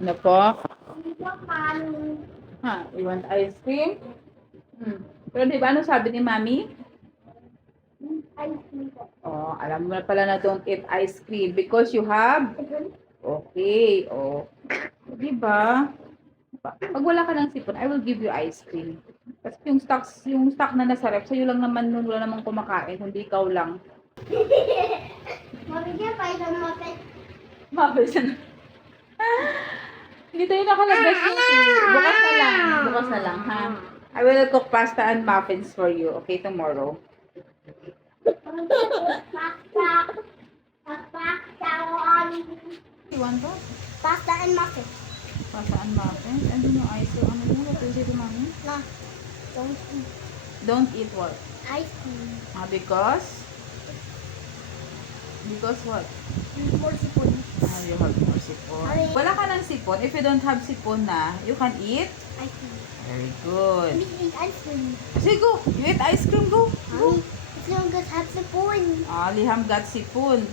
Ano po? Hindi ko paano. Ha? You want ice cream? Pero di ba ano sabi ni Mami? Ice cream po. Oh, alam mo na pala na don't eat ice cream because you have... Okay, oh. Di ba? Pag wala ka ng sipon, I will give you ice cream. Kasi yung stock na nasa ref, sa'yo lang naman nun, wala namang kumakain, hindi ikaw lang. Mabigyan pa isang mapit. Mabes na. Hindi tayo nakalagay sushi. Bukas na lang, ha? I will cook pasta and muffins for you, okay, tomorrow. Pasta You want that? Pasta and muffin. Pasta and muffins? And then yung ice cream, ano yun? What is it, Mami? No. Don't eat Don't eat what? ice cream. Because? Because what? Eat more sipon. You have more sipon. Ay. Wala ka ng sipon. If you don't have sipon na, you can eat. Ice cream. Very good. Hindi eat ice cream. Sige, go. You eat ice cream, go. Go. Honey, if you don't have sipon. Liham got sipon.